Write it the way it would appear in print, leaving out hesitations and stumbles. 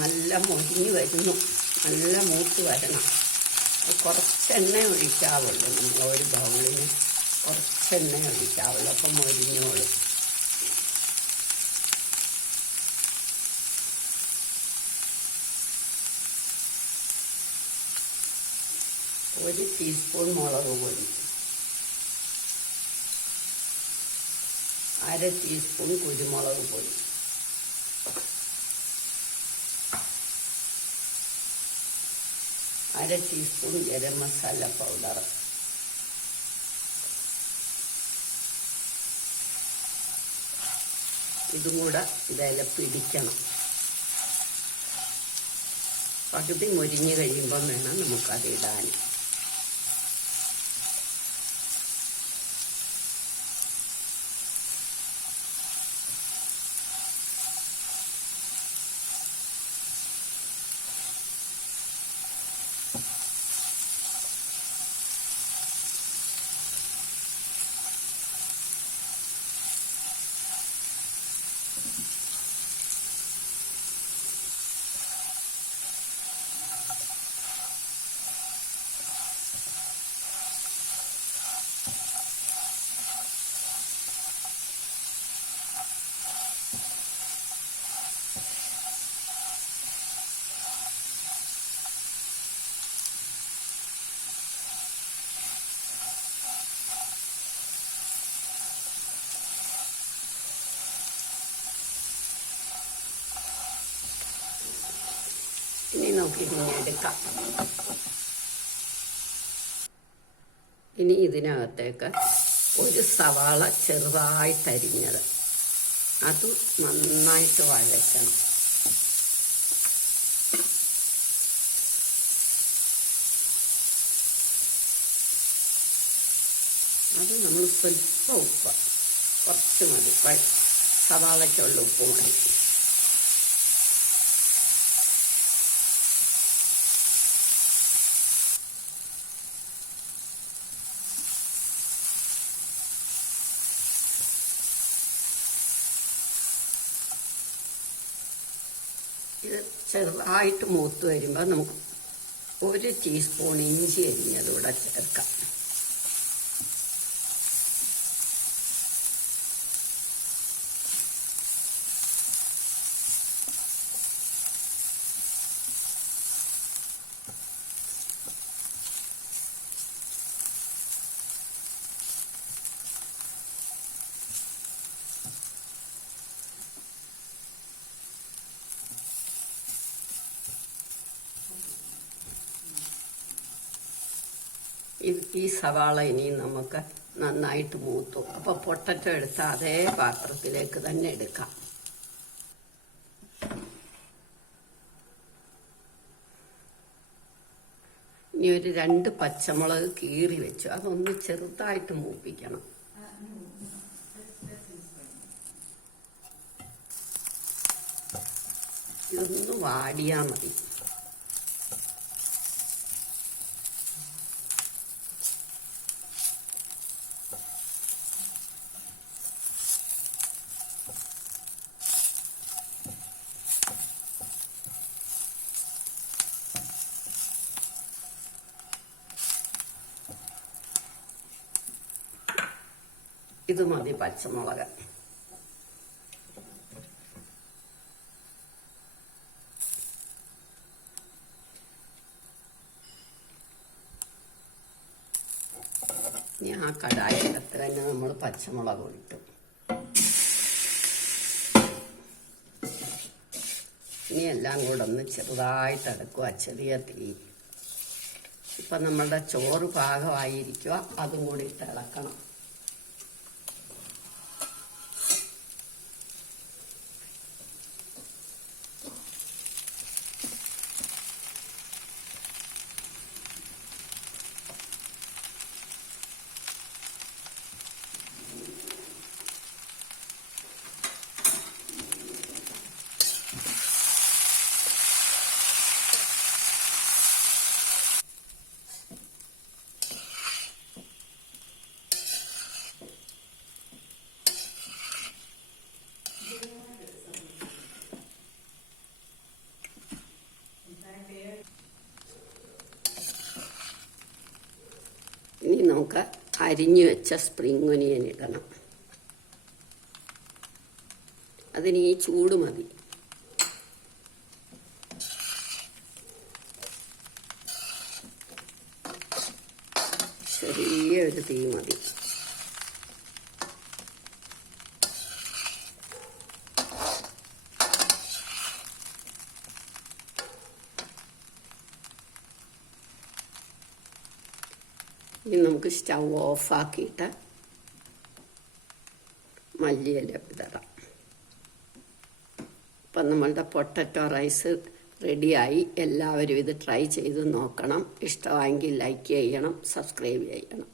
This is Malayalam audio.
നല്ല മൊരിഞ്ഞ് വരുന്നു, നല്ല മൂത്ത് വരണം. കുറച്ച് എണ്ണ ഒഴിക്കാവുള്ളൂ, നമ്മൾ ഒരു ബൗളിന് കുറച്ച് എണ്ണ ഒഴിക്കാവുള്ളൂ, അപ്പം മൊരിഞ്ഞോളും. ഒരു ടീസ്പൂൺ മുളക് പൊടി, 1/2 ടീസ്പൂൺ കുരുമുളക് പൊടി, 1/2 ടീസ്പൂൺ ഗരം മസാല പൗഡർ, ഇതും കൂടെ ഇതിൽ പിടിക്കണം. പകുതി മൊരിഞ്ഞ് കഴിയുമ്പം വേണം നമുക്കത് ഇടാൻ. ഇനി നമുക്കിതിനെ എടുക്കാം. ഇനി ഇതിനകത്തേക്ക് ഒരു സവാള ചെറുതായിട്ടരിഞ്ഞത്, അത് നന്നായിട്ട് വഴറ്റണം. അത് നമ്മൾ സ്വല്പം ഉപ്പ്, കുറച്ച് മതി, സവാളയ്ക്കുള്ള ഉപ്പ് മതി. ഇത് ചെറുതായിട്ട് മൂത്ത് വരുമ്പോൾ നമുക്ക് 1 ടീസ്പൂൺ ഇഞ്ചി അരിഞ്ഞതുകൂടെ ചേർക്കാം. ഈ സവാള ഇനി നമുക്ക് നന്നായിട്ട് മൂത്തു. അപ്പോൾ പൊട്ടറ്റോ എടുത്ത അതേ പാത്രത്തിലേക്ക് തന്നെ എടുക്കാം. ഇനി ഒരു 2 പച്ചമുളക് കീറി വെച്ചു, അതൊന്ന് ചെറുതായിട്ട് മൂപ്പിക്കണം. ഇതൊന്ന് വാടിയാൽ മതി. ഇത് മതി പച്ചമുളക്. ഇനി ആ കടായിക്കകത്ത് തന്നെ നമ്മൾ പച്ചമുളക് ഇട്ടു. ഇനി എല്ലാം കൂടെ ഒന്ന് ചെറുതായിട്ട് ഇളക്കുക, ചെറിയ തീ. ഇപ്പം നമ്മളുടെ ചോറ് പാകമായിരിക്കുക, അതും കൂടി ഇട്ട് ഇളക്കണം. നമുക്ക് അരിഞ്ഞു വെച്ച സ്പ്രിംഗ് ഒനിയൻ ഇടണം. അതിന് ഈ ചൂട് മതി. ചെറിയൊരു തീ മതി. ഇനി നമുക്ക് സ്റ്റൗ ഓഫാക്കിയിട്ട് മല്ലിയില വിതറാം. അപ്പം നമ്മളുടെ പൊട്ടറ്റോ റൈസ് റെഡിയായി. എല്ലാവരും ഇത് ട്രൈ ചെയ്ത് നോക്കണം. ഇഷ്ടമായെങ്കിൽ ലൈക്ക് ചെയ്യണം, സബ്സ്ക്രൈബ് ചെയ്യണം.